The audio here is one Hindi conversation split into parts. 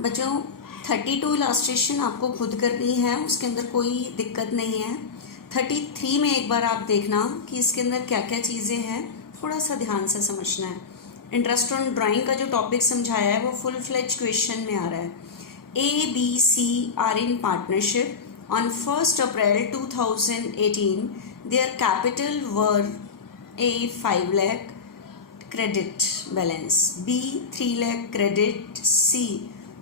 बच्चों 32 इलास्ट्रेशन आपको खुद करनी है, उसके अंदर कोई दिक्कत नहीं है। 33 में एक बार आप देखना कि इसके अंदर क्या क्या चीज़ें हैं, थोड़ा सा ध्यान से समझना है। इंटरेस्ट ऑन ड्राइंग का जो टॉपिक समझाया है वो फुल फ्लेज क्वेश्चन में आ रहा है। ABC are in partnership on 1st April 2018. Their capital were A 5 lakh credit balance, B 3 lakh credit, C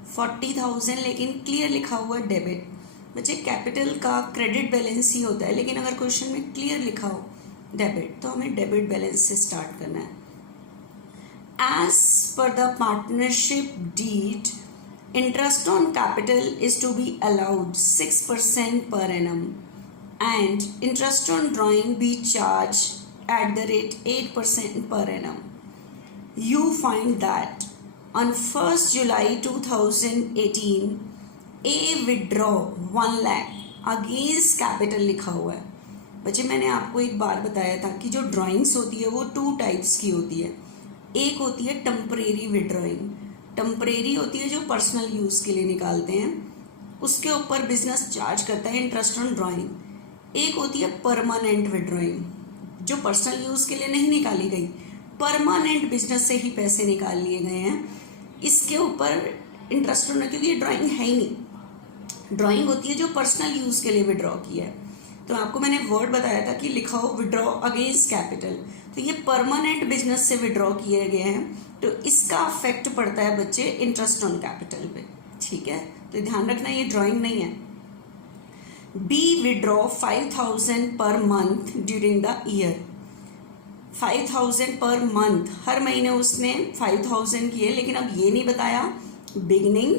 40,000 लेकिन क्लियर लिखा हुआ डेबिट। बच्चे कैपिटल का क्रेडिट बैलेंस ही होता है, लेकिन अगर क्वेश्चन में क्लियर लिखा हो डेबिट तो हमें डेबिट बैलेंस से स्टार्ट करना है। As per the partnership deed, interest on capital is to be allowed 6% per annum and interest on drawing be charged at the rate 8% per annum. You find that on 1st July 2018 A withdraw 1 lakh against capital लिखा हुआ है। बच्चे मैंने आपको एक बार बताया था कि जो ड्राइंग्स होती है वो 2 टाइप्स की होती है। एक होती है टेम्परेरी विड्रॉइंग, टेम्परेरी होती है जो पर्सनल यूज़ के लिए निकालते हैं, उसके ऊपर बिजनेस चार्ज करता है इंटरेस्ट ऑन ड्राइंग। एक होती है परमानेंट विड्रॉइंग जो पर्सनल यूज़ के लिए नहीं निकाली गई, परमानेंट बिजनेस से ही पैसे निकाल लिए गए हैं, इसके ऊपर इंटरेस्ट ऑन, क्योंकि ये ड्राइंग है ही नहीं। ड्राइंग होती है जो पर्सनल यूज़ के लिए विड्रॉ किया है। तो आपको मैंने वर्ड बताया था कि लिखा हो विड्रॉ अगेंस्ट कैपिटल, तो ये परमानेंट बिजनेस से विड्रॉ किए गए हैं, तो इसका अफेक्ट पड़ता है बच्चे इंटरेस्ट ऑन कैपिटल पे। ठीक है, तो ध्यान रखना ये ड्राइंग नहीं है। B withdraw 5,000 per month during the year, 5,000 per month, हर महीने उसने 5,000 किए, लेकिन अब ये नहीं बताया बिगिनिंग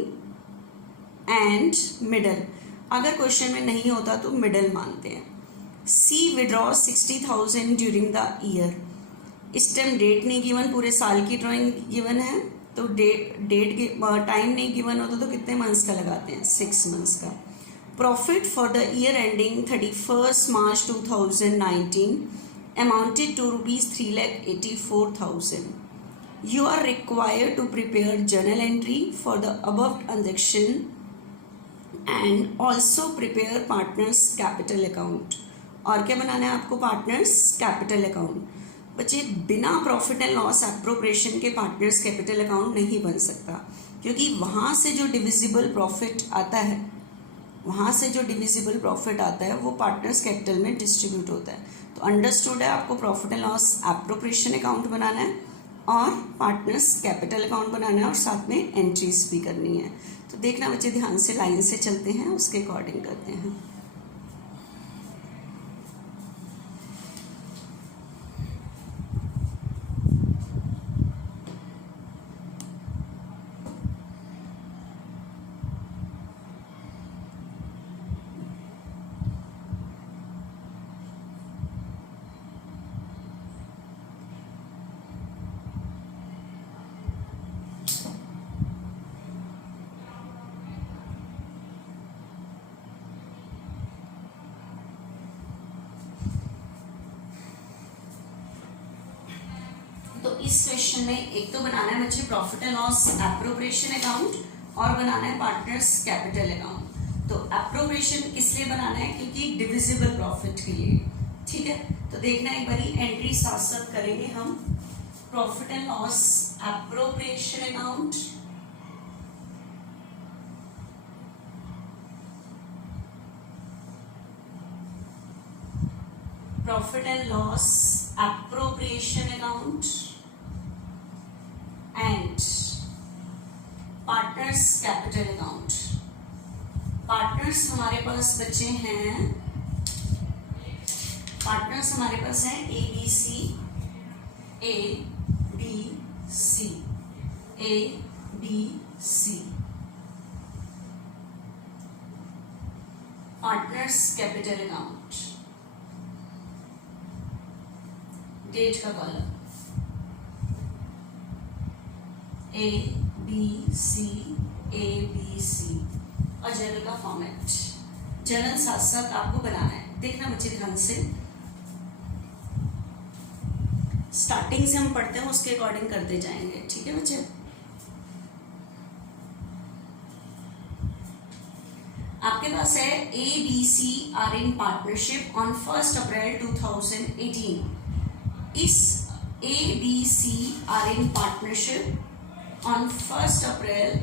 एंड मिडल। अगर क्वेश्चन में नहीं होता तो मिडल मानते हैं। सी विड्रॉ 60,000 ड्यूरिंग द ईयर, इस टाइम डेट नहीं गिवन, पूरे साल की ड्राइंग गिवन है, तो डेट टाइम नहीं गिवन होता तो कितने मंथ्स का लगाते हैं, 6 मंथ्स का। Profit for the year ending 31st March 2019 amounted to rupees 3,84,000. You are required to prepare journal entry for the above transaction and also prepare partners capital account. और क्या बनाना है आपको, पार्टनर्स कैपिटल अकाउंट। बच्चे बिना प्रॉफिट एंड लॉस एप्रोप्रिएशन के पार्टनर्स कैपिटल अकाउंट नहीं बन सकता, क्योंकि वहाँ से जो डिविजिबल प्रॉफिट आता है, वहाँ से जो डिविजिबल प्रॉफिट आता है वो पार्टनर्स कैपिटल में डिस्ट्रीब्यूट होता है। तो अंडरस्टूड है, आपको profit and loss appropriation account बनाना है और पार्टनर्स कैपिटल अकाउंट बनाना है और साथ में एंट्रीज भी करनी है। तो देखना बच्चे ध्यान से, लाइन से चलते हैं, उसके अकॉर्डिंग करते हैं। तो इस क्वेश्चन में एक तो बनाना है बच्चे profit and loss appropriation account और बनाना है पार्टनर्स कैपिटल अकाउंट। तो एप्रोप्रिएशन किस लिए बनाना है, क्योंकि डिविजिबल प्रॉफिट के लिए। ठीक है, तो देखना एक बारी एंट्री साथ साथ करेंगे हम। Profit and loss appropriation account, profit and loss appropriation account and partners capital account. Partners हमारे पास बच्चे हैं, पार्टनर्स हमारे पास हैं ABC, ABC, ABC, partners capital account. Date का कॉलम ABC, ABC और जर्नल का फॉर्मेट। जर्नल साथ साथ आपको बनाना है, देखना बच्चे ध्यान से। स्टार्टिंग से हम पढ़ते हैं उसके अकॉर्डिंग करते जाएंगे। ठीक है बच्चे, आपके पास है ABC are in partnership on 1 April 2018। इस ABC are in partnership on 1 April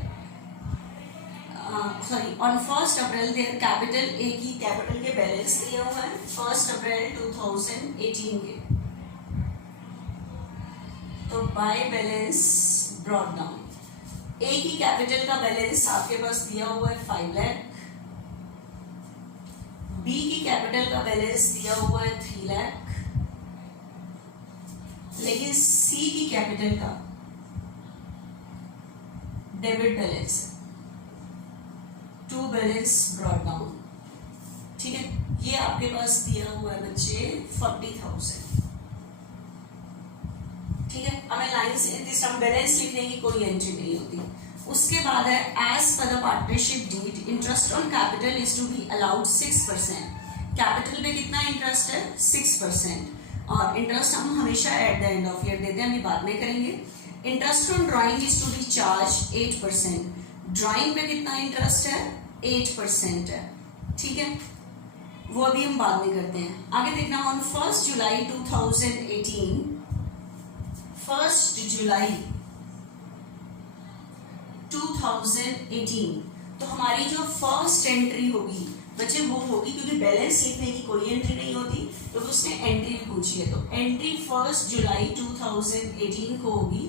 on 1st April their capital, A की कैपिटल के बैलेंस दिया हुआ है 1 अप्रैल 2018 के। तो बाय बैलेंस ब्रॉट डाउन, ए की कैपिटल का बैलेंस आपके पास दिया हुआ है 5 लाख, बी की कैपिटल का बैलेंस दिया हुआ है 3 लाख, लेकिन सी की कैपिटल का डेबिट बैलेंस है, टू बैलेंस ब्रॉट डाउन। ठीक है, ये आपके पास दिया हुआ है बच्चे 40,000। ठीक है, हमें लाइन से बैलेंस लिखने की कोई एंट्री नहीं होती। उसके बाद है as per the partnership deed interest on capital is to be allowed 6%। Capital पे कितना इंटरेस्ट है? 6%। और इंटरेस्ट हम हमेशा at the end of year देते हैं, हम बाद में करेंगे। Interest on drawing is to be charge 8%। Drawing पे कितना इंटरेस्ट है? 8% है। ठीक है, वो अभी हम बाद में करते हैं। आगे देखना, ऑन 1 जुलाई 2018, 1 जुलाई 2018, तो हमारी जो फर्स्ट एंट्री होगी बच्चे वो होगी, क्योंकि बैलेंस लिखने की कोई एंट्री नहीं होती, तो उसने एंट्री पूछी है, तो एंट्री 1 जुलाई 2018 को होगी।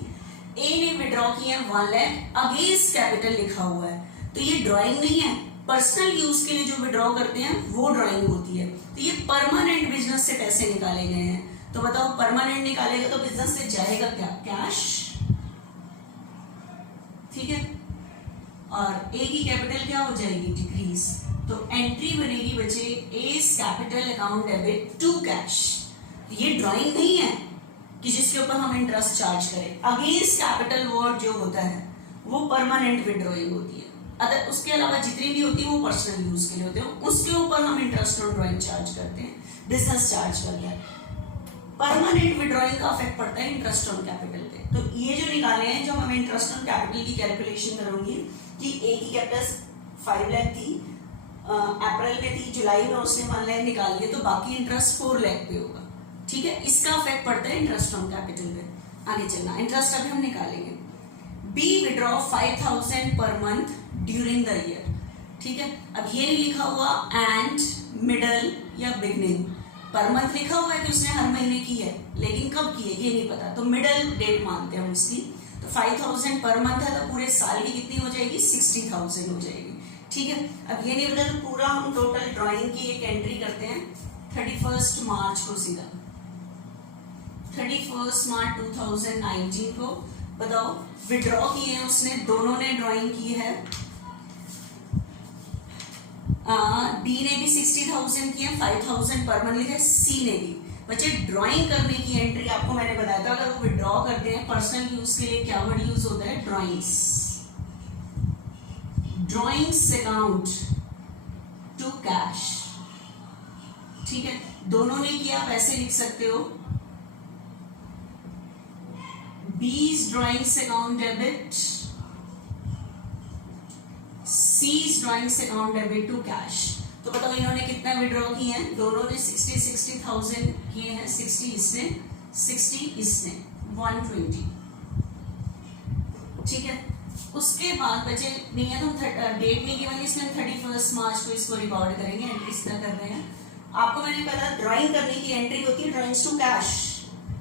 ए ने विड्रॉ किया 1 लाख, अगेंस्ट कैपिटल लिखा हुआ है, तो ये ड्राइंग नहीं है। पर्सनल यूज के लिए जो विड्रॉ करते हैं वो ड्राइंग होती है। तो ये परमानेंट बिजनेस से पैसे निकाले गए हैं, तो बताओ परमानेंट निकालेगा तो बिजनेस से जाएगा क्या? कैश। ठीक है, और ए की कैपिटल क्या हो जाएगी? डिक्रीज। तो एंट्री बनेगी बच्चे as capital account debit to cash. ये ड्राइंग नहीं है कि जिसके ऊपर हम इंटरेस्ट चार्ज करें। अगेंस्ट कैपिटल वर्ड जो होता है वो परमानेंट विड्रॉइंग होती है। अगर उसके अलावा जितनी भी होती है वो पर्सनल यूज के लिए होते हैं, उसके ऊपर हम इंटरेस्ट ऑन ड्राइंग चार्ज करते हैं, बिजनेस चार्ज करता है। परमानेंट विड्रॉइंग का इफेक्ट पड़ता है इंटरेस्ट ऑन कैपिटल पे। तो ये जो निकाले हैं, जब हम इंटरेस्ट ऑन कैपिटल की कैलकुलेशन करूंगी कि ए की कैपिटल 5 लाख थी, अप्रैल में थी, जुलाई में उसने 1 लाख निकाल लिया, तो बाकी इंटरेस्ट 4 लाख पे होगा। ठीक है, इसका इफेक्ट पड़ता है इंटरेस्ट ऑन कैपिटल पे। आगे चलना, इंटरेस्ट अभी हम निकालेंगे। B withdraw 5,000 per month during the year. ठीक है, अब ये नहीं लिखा हुआ एंड, मिडल या बिगनिंग। पर मंथ लिखा हुआ है कि उसने हर महीने की है, लेकिन कब की है ये नहीं पता, तो मिडल डेट मानते हैं हम इसकी। तो 5,000 पर मंथ है, तो पूरे साल की कितनी हो जाएगी? 60,000 हो जाएगी। ठीक है, अब ये नहीं पता तो पूरा हम टोटल ड्राइंग की एक एंट्री करते हैं 31 मार्च को, सीधा 31 मार्च 2019 को। बताओ, विड्रॉ किए हैं उसने, दोनों ने ड्राइंग की है। डी ने भी 60,000 किया, 5,000 पर मंथ लिखा है, सी ने भी। बच्चे ड्राइंग करने की एंट्री आपको मैंने बताया था, अगर वो विड्रॉ करते हैं पर्सनल यूज के लिए क्या वर्ड यूज होता है? Drawings. Drawings account to cash. ठीक है, दोनों ने किया, आप ऐसे लिख सकते हो, B's drawings account debit, C's drawings account debit to cash। तो बताओ इन्होंने कितना विड्रॉ किए हैं? दोनों ने 60,000 किए हैं, 60 इसने, 60 इसने, 120। ठीक है, उसके बाद बचे नहीं है तो डेट नहीं की मैंने, इसमें 31 मार्च को इसको रिकॉर्ड करेंगे, एंट्री इस तरह कर रहे हैं। आपको मैंने पता ड्राइंग करने की एंट्री होती है ड्राइंग्स टू कैश,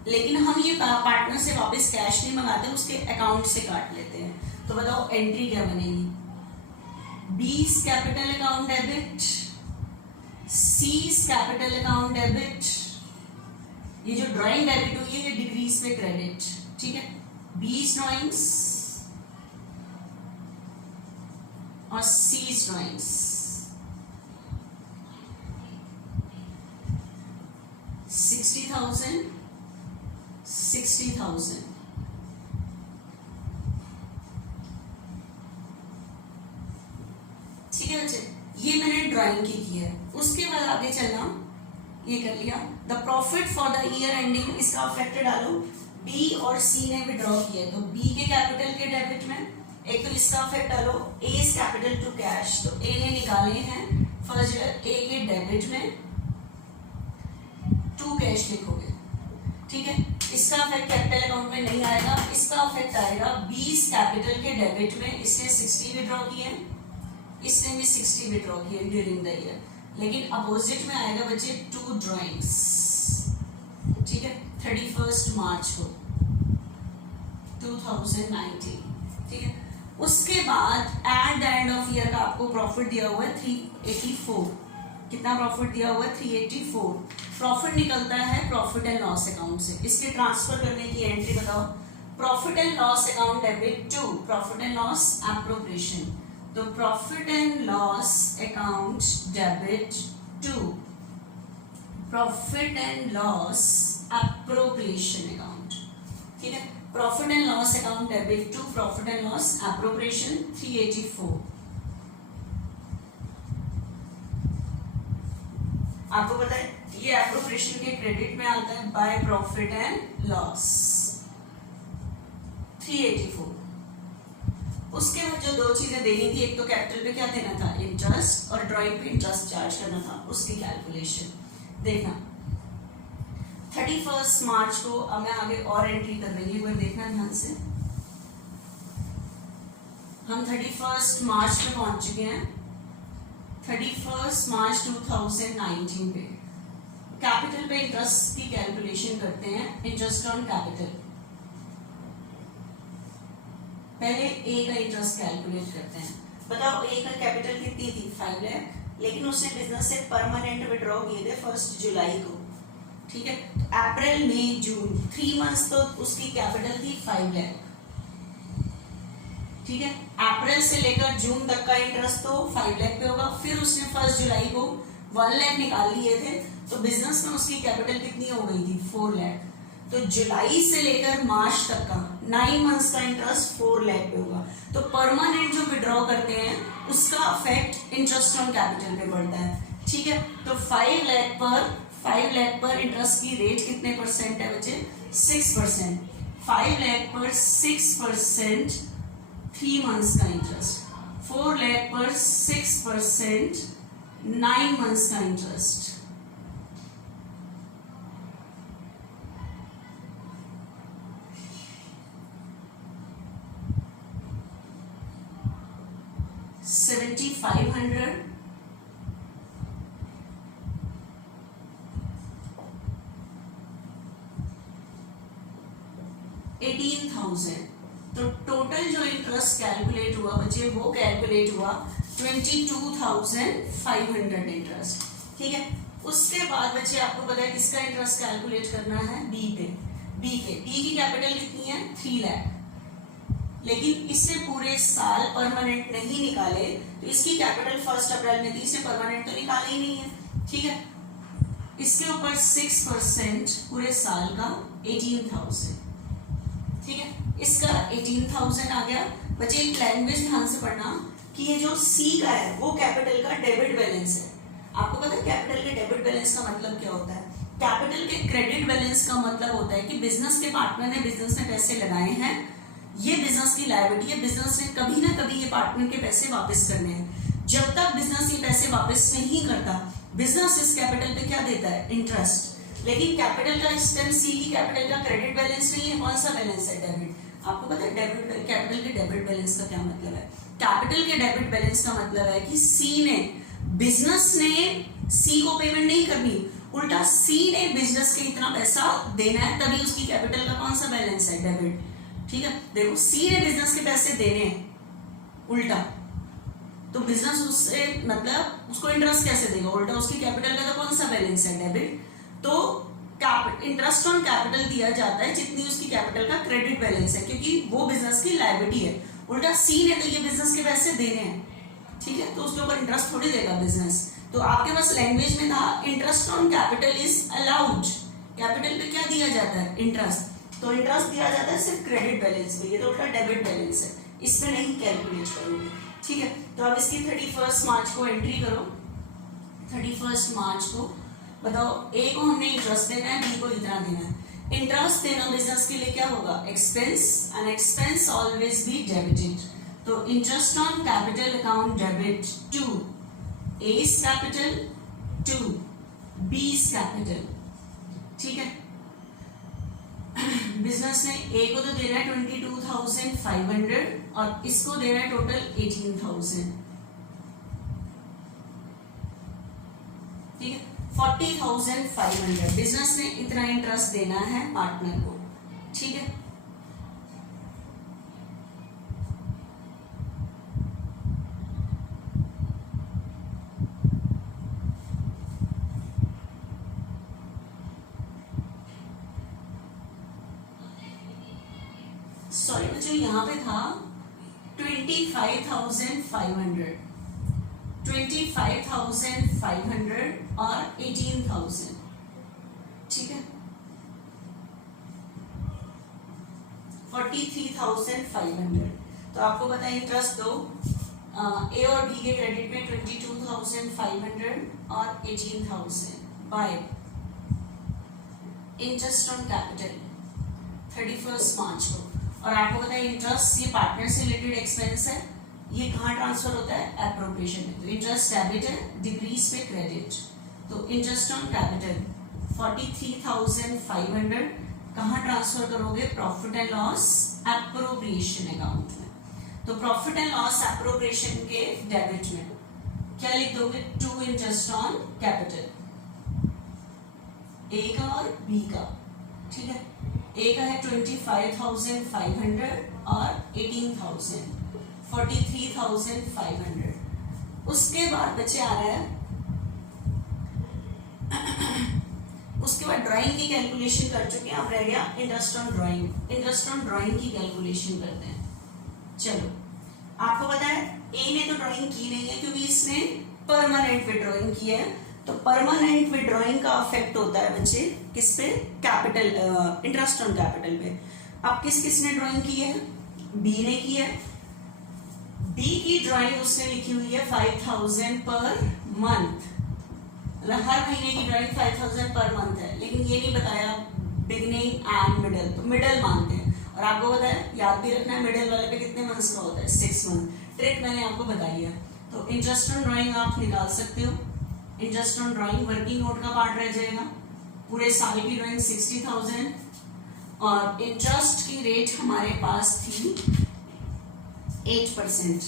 लेकिन हम ये पार्टनर से वापस कैश नहीं मंगाते, उसके अकाउंट से काट लेते हैं। तो बताओ एंट्री क्या बनेगी? B's capital account debit, C's capital account debit. ये जो ड्राइंग डेबिट हुई है ये डिक्रीज पे क्रेडिट। ठीक है, B's ड्राइंग्स और C's ड्राइंग्स। 60,000 60,000। ठीक है बच्चे, ये मैंने ड्राइंग की है। उसके बाद आगे चलना, ये कर लिया। The profit for the year ending, इसका इफेक्ट डालो। बी और सी ने विड्रॉ किया, तो बी के कैपिटल के डेबिट में एक तो इसका इफेक्ट डालो, ए इज कैपिटल टू कैश, तो ए ने निकाले हैं फर्स्ट ईयर, ए के डेबिट में टू कैश लिखोगे, ठीक है। इसका इफेक्ट कैपिटल अकाउंट में नहीं आएगा, इसका इफेक्ट आएगा बी इज कैपिटल के डेबिट में, इसने 60 विड्रॉ किए, इसने भी 60 विड्रॉ किए ड्यूरिंग द ईयर, लेकिन अपोजिट में आएगा बच्चे टू ड्रॉइंग्स, ठीक है, 31 मार्च को 2019, ठीक है। उसके बाद eight the end of year का आपको प्रॉफिट दिया हुआ है 384, कितना प्रॉफिट दिया हुआ है 384, प्रॉफिट निकलता है प्रॉफिट एंड लॉस अकाउंट से, इसके ट्रांसफर करने की एंट्री बताओ, profit and loss account debit to profit and loss appropriation, तो profit and loss account debit to profit and loss appropriation account, ठीक है, profit and loss account debit to profit and loss appropriation 384। आपको पता है ये एप्रोप्रिएशन के क्रेडिट में आता है बाय प्रॉफिट एंड लॉस 384। उसके बाद जो दो चीजें देनी थी, एक तो कैपिटल पे क्या देना था इंटरेस्ट, और ड्राइंग पे इंटरेस्ट चार्ज करना था, उसकी कैलकुलेशन देखना। 31 मार्च को अब मैं आगे और एंट्री कर रही हूँ, देखना ध्यान से। हम 31 मार्च में पहुंच चुके हैं, 31 मार्च 2019 पे कैपिटल पे इंटरेस्ट की कैलकुलेशन करते हैं, इंटरेस्ट ऑन कैपिटल। पहले ए का इंटरेस्ट कैलकुलेट करते हैं। बताओ ए का कैपिटल कितनी थी 5 लाख, लेकिन उसने बिजनेस से परमानेंट विड्रॉ किए थे 1 जुलाई को, ठीक है। अप्रैल मई जून 3 मंथ्स तो उसकी कैपिटल थी 5 लाख, ठीक है। अप्रैल से लेकर जून तक का इंटरेस्ट तो 5 लाख पे होगा, फिर उसने 1 जुलाई को 1 लाख निकाल लिए थे, तो बिजनेस में उसकी कैपिटल कितनी हो गई थी 4 लाख, तो जुलाई से लेकर मार्च तक का 9 मंथ्स का इंटरेस्ट 4 लाख पे होगा। तो परमानेंट जो विड्रॉ करते हैं उसका इफेक्ट इंटरेस्ट ऑन कैपिटल पे पड़ता है, ठीक है। तो 5 लाख पर इंटरेस्ट की रेट कितने परसेंट है बच्चे 6%, 5 लाख पर 6% 3 मंथ्स का इंटरेस्ट, 4 लाख पर 6% 9 मंथ्स का इंटरेस्ट, $7,500 $18,000। तो टोटल जो इंटरेस्ट कैलकुलेट हुआ बच्चे वो कैलकुलेट हुआ 22,500 इंटरेस्ट, ठीक है। उसके बाद बच्चे आपको पता है किसका इंटरेस्ट कैलकुलेट करना है बी पे, बी की कैपिटल कितनी है 3 लाख, लेकिन इससे पूरे साल परमानेंट नहीं निकाले, तो इसकी कैपिटल 1 अप्रैल में थी, इसने परमानेंट तो निकाले ही नहीं है, ठीक है। इसके ऊपर 6% पूरे साल का 18,000, ठीक है। इसका 18,000 आ गया। बच्चे एक लैंग्वेज ध्यान से पढ़ना कि ये जो सी का है वो कैपिटल का डेबिट बैलेंस है। आपको पता है कैपिटल के डेबिट बैलेंस का मतलब क्या होता है? कैपिटल के क्रेडिट बैलेंस का मतलब होता है कि बिजनेस के पार्टनर ने बिजनेस में पैसे लगाए हैं, ये बिजनेस की लायबिलिटी है, बिजनेस ने कभी ना कभी ये पार्टनर के पैसे वापस करने हैं। जब तक बिजनेस ये पैसे वापस नहीं करता, बिजनेस इस कैपिटल पे क्या देता है? इंटरेस्ट। लेकिन कैपिटल का स्टेम सी की कैपिटल का क्रेडिट बैलेंस नहीं है, कौन सा बैलेंस है? डेबिट। आपको पता है डेबिट कैपिटल के डेबिट बैलेंस का क्या मतलब है? कैपिटल के डेबिट बैलेंस का मतलब है कि सी ने, बिजनेस ने सी को पेमेंट नहीं करनी, उल्टा सी ने बिजनेस के इतना पैसा देना है, तभी उसकी कैपिटल का कौन सा बैलेंस है? डेबिट। ठीक है, देखो सी ने बिजनेस के पैसे देने हैं उल्टा, तो बिजनेस उससे मतलब उसको इंटरेस्ट कैसे देगा? उल्टा उसकी कैपिटल का तो कौन सा बैलेंस है? डेबिट। तो इंटरेस्ट ऑन कैपिटल दिया जाता है जितनी उसकी कैपिटल का क्रेडिट बैलेंस है, क्योंकि वो बिजनेस की लायबिलिटी है। उल्टा सी ने तो ये बिजनेस के पैसे देने हैं, ठीक है, तो उसके ऊपर इंटरेस्ट थोड़ी देगा बिजनेस। तो आपके पास लैंग्वेज में था interest on capital is allowed. Capital पे क्या दिया जाता है? इंटरेस्ट। तो इंटरेस्ट दिया जाता है सिर्फ क्रेडिट बैलेंस पे, ये तो उल्टा डेबिट बैलेंस है, इसमें नहीं कैलकुलेट करोगे, ठीक है। तो अब इसकी 31 मार्च को एंट्री करो। 31 मार्च को बताओ, ए को हमने इंटरेस्ट देना है, बी को इतना देना है। इंटरेस्ट देना बिजनेस के लिए क्या होगा? Expense, and expense always be debited. तो interest on capital account debit to A's capital to B's capital, ठीक है। बिजनेस ने ए को तो देना है 22,500 और इसको देना है टोटल 18,000, ठीक है। 40,500 बिजनेस ने इतना इंटरेस्ट देना है पार्टनर को, ठीक है। सॉरी बच्चों, यहाँ पे था 25,500 और 18,000, ठीक है। 43,500। तो आपको पता है इंटरेस्ट दो ए और बी के क्रेडिट में 22,500 और 18,000 बाय इंटरेस्ट ऑन कैपिटल 31 मार्च को। और आपको पता है इंटरेस्ट ये पार्टनर से रिलेटेड एक्सपेंस है, ये कहाँ ट्रांसफर होता है? एप्रोप्रिएशन में। तो इंटरेस्ट डेबिट है, डिक्रीज पे क्रेडिट। तो इंटरेस्ट ऑन कैपिटल 43,500 कहाँ ट्रांसफर करोगे? Profit and loss appropriation account में। तो प्रॉफिट एंड लॉस एप्रोप्रिएशन के डेबिट में क्या लिख दोगे? टू इंटरेस्ट ऑन कैपिटल, ए का और बी का, ठीक है। ए का है 25,500 और 18,000, 43,500। उसके बाद बच्चे आ रहा है उसके बाद ड्राइंग की कैलकुलेशन कर चुके हैं, अब रह गया interest on drawing. Interest on drawing की कैलकुलेशन करते हैं। चलो, आपको पता है ए ने तो ड्राइंग की नहीं है क्योंकि इसने परमानेंट विड्रॉइंग की है। तो परमानेंट विड्रॉइंग का इफेक्ट होता है बच्चे किस पे? कैपिटल, इंटरेस्ट ऑन कैपिटल पे। अब किस ने ड्राइंग की है? बी ने की है। बी की ड्राइंग उसने लिखी हुई है 5,000 पर मंथ, मतलब हर महीने की ड्राइंग 5,000 पर मंथ है, लेकिन ये नहीं बताया बिगनिंग एंड मिडल, तो मिडल मानते हैं। और आपको पता है, याद भी रखना है, मिडल वाले पे कितने मंथ्स का होता है? 6 मंथ। ट्रिक मैंने आपको बताई है। तो इंटरेस्ट ऑन ड्राइंग आप निकाल सकते हो। Interest on drawing working note का पार्ट रह जाएगा। पूरे साल की ड्राइंग 60,000 और इंटरेस्ट की रेट हमारे पास थी 8%।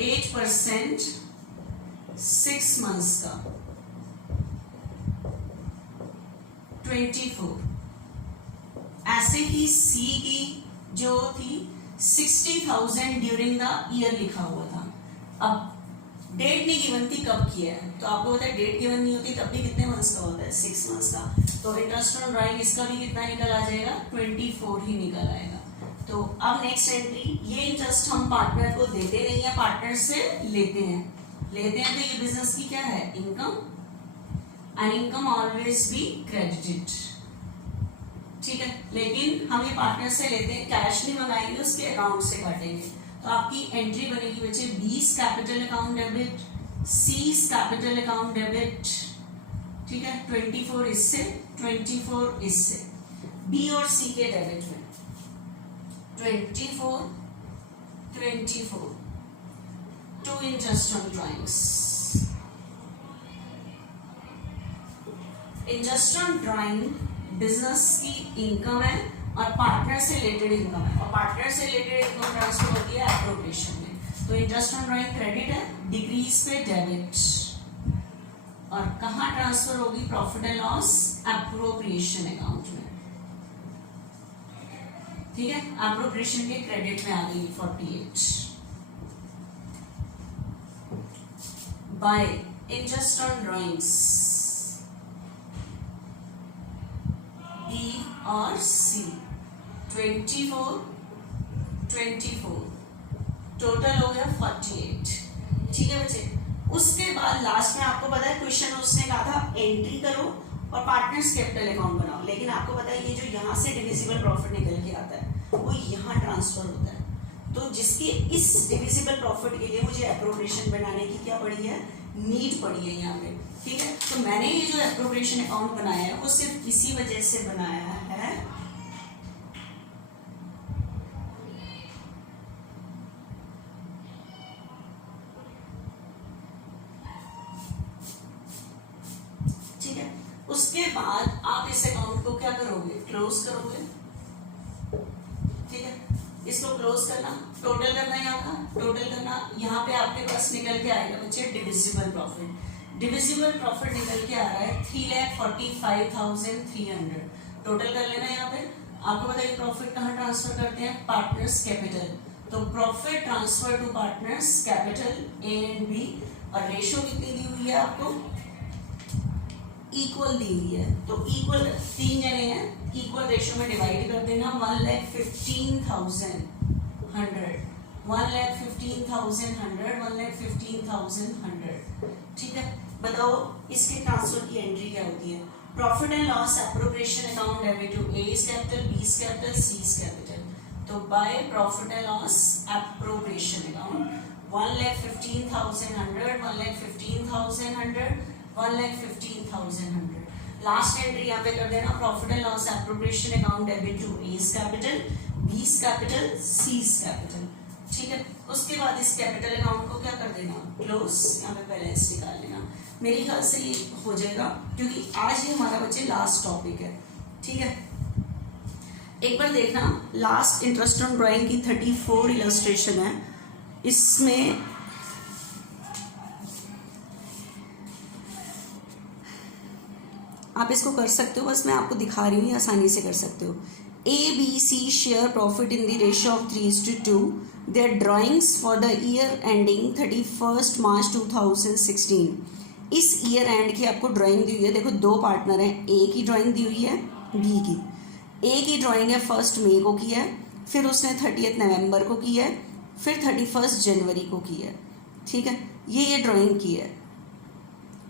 8% 6 मंथ्स का 24। ऐसे ही सी की जो थी 60,000 ड्यूरिंग द ईयर लिखा हुआ था। अब डेट नहीं गिवन थी कब किया है, तो आपको पता है डेट गिवन नहीं होती तब भी कितने मंथ्स का होता है? 6 मंथ्स का। तो इंटरेस्ट ऑन ड्राइंग इसका भी कितना निकल आ जाएगा? 24 ही निकल आएगा। तो अब नेक्स्ट एंट्री, ये इंटरेस्ट हम पार्टनर को देते नहीं है, पार्टनर से लेते हैं। तो ये बिजनेस की क्या है? Income, and income always be credited, ठीक है। लेकिन हम ये पार्टनर से लेते हैं, कैश नहीं मंगाएंगे, उसके अकाउंट से काटेंगे। तो आपकी एंट्री बनेगी बच्चे B's capital account debit, C's capital account debit, ठीक है। 24 इससे, 24 इससे, बी और सी के डेबिट में 24 to interest on drawings. Interest on drawing business की इनकम है और पार्टनर से रिलेटेड इनकम है, और पार्टनर से रिलेटेड इनकम ट्रांसफर होती है एप्रोप्रिएशन में। तो इंटरेस्ट ऑन ड्राइंग क्रेडिट है, डिक्रीज पे डेबिट, और कहाँ ट्रांसफर होगी? Profit and loss appropriation account में, ठीक है। एप्रोप्रिएशन के क्रेडिट में आ गई 48 by interest on drawings B और सी 24 टोटल हो गया 48, ठीक है बच्चे। उसके बाद लास्ट में आपको पता है क्वेश्चन उसने कहा था एंट्री करो और पार्टनर्स कैपिटल अकाउंट बनाओ, लेकिन आपको पता है ये जो यहाँ से डिविजिबल प्रॉफिट निकल के आता है वो यहाँ ट्रांसफर होता है। तो जिसकी इस डिविजिबल प्रॉफिट के लिए मुझे एप्रोप्रिएशन बनाने की क्या पड़ी है? नीड पड़ी है यहाँ पे, ठीक है। तो मैंने ये जो एप्रोप्रिएशन अकाउंट बनाया है वो सिर्फ इसी वजह से बनाया है बाद आप इस अकाउंट को क्या करोगे, क्लोज करोगे। ठीक है, इसको क्लोज करना, टोटल करना, यहाँ का टोटल करना, यहाँ पे आपके पास निकल के आएगा बच्चे डिविजिबल प्रॉफिट। डिविजिबल प्रॉफिट निकल के आ रहा है 3,45,300। टोटल कर लेना यहाँ पे। आपको बताइए प्रॉफिट कहाँ ट्रांसफर करते हैं, पार्टनर्स कैपिटल। तो profit transfer to partners capital A and B, और रेशो कितनी दी हुई है आपको, इक्वल दी हुई है। तो इक्वल, 3 जने हैं, इक्वल रेशो में डिवाइड कर देना। 1,15,100, 1,15,100। ठीक है, बताओ इसके ट्रांसफर की एंट्री क्या होती है। Profit and loss appropriation account debit to A's capital, B's capital, C's capital. तो by profit and loss appropriation account 1,15,100, 1,15,100, 1,15,100। Last entry यहाँ पे कर देना, profit and loss appropriation account debit to A's capital, B's capital, C's capital. ठीक है, उसके बाद इस कैपिटल अकाउंट को क्या कर देना, क्लोज। यहाँ पे बैलेंस निकाल लेना। मेरे ख्याल से ये हो जाएगा, क्योंकि आज ये हमारा बच्चे लास्ट टॉपिक है। ठीक है, एक बार देखना, लास्ट इंटरेस्ट ऑन ड्राइंग की 34 इलस्ट्रेशन है। इसमें आप इसको कर सकते हो, बस मैं आपको दिखा रही हूँ, आसानी से कर सकते हो। ABC share profit in the ratio of 3:2. Their drawings for the year ending 31st March 2016. इस ईयर एंड की आपको ड्राइंग दी हुई है। देखो 2 पार्टनर हैं, ए की ड्राइंग दी हुई है, बी की। ए की ड्राइंग है 1 मई को की है, फिर उसने 30 नवंबर को की है, फिर 31 जनवरी को की है। ठीक है, ये ड्राइंग की है।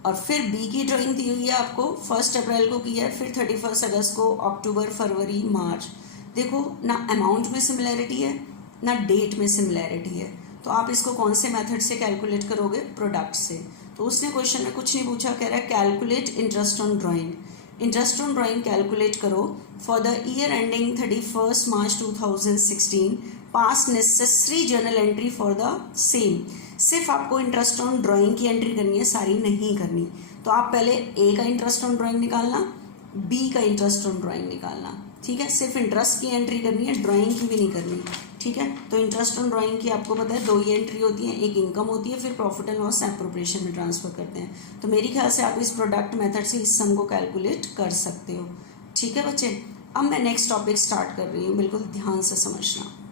और फिर बी की ड्राइंग दी हुई है आपको 1 अप्रैल को की है, फिर 31 अगस्त को, अक्टूबर, फरवरी, मार्च। देखो ना अमाउंट में सिमिलैरिटी है, ना डेट में सिमिलैरिटी है। तो आप इसको कौन से मेथड से कैलकुलेट करोगे, प्रोडक्ट से। तो उसने क्वेश्चन में कुछ नहीं पूछा, कह रहा है calculate interest on drawing. Interest on drawing calculate करो for the year ending 31 March 2016, pass necessary journal entry for the same. सिर्फ आपको इंटरेस्ट ऑन ड्राइंग की एंट्री करनी है, सारी नहीं करनी। तो आप पहले ए का इंटरेस्ट ऑन ड्राइंग निकालना, बी का इंटरेस्ट ऑन ड्राइंग निकालना। ठीक है, सिर्फ इंटरेस्ट की एंट्री करनी है, ड्राइंग की भी नहीं करनी। ठीक है, तो इंटरेस्ट ऑन ड्राइंग की आपको पता है 2 ही एंट्री होती है, एक इनकम होती है, फिर प्रॉफिट एंड लॉस एप्रोप्रिएशन में ट्रांसफर करते हैं। तो मेरी ख्याल से आप इस प्रोडक्ट मेथड से इस सम को कैलकुलेट कर सकते हो। ठीक है बच्चे, अब मैं नेक्स्ट टॉपिक स्टार्ट कर रही हूँ, बिल्कुल ध्यान से समझना।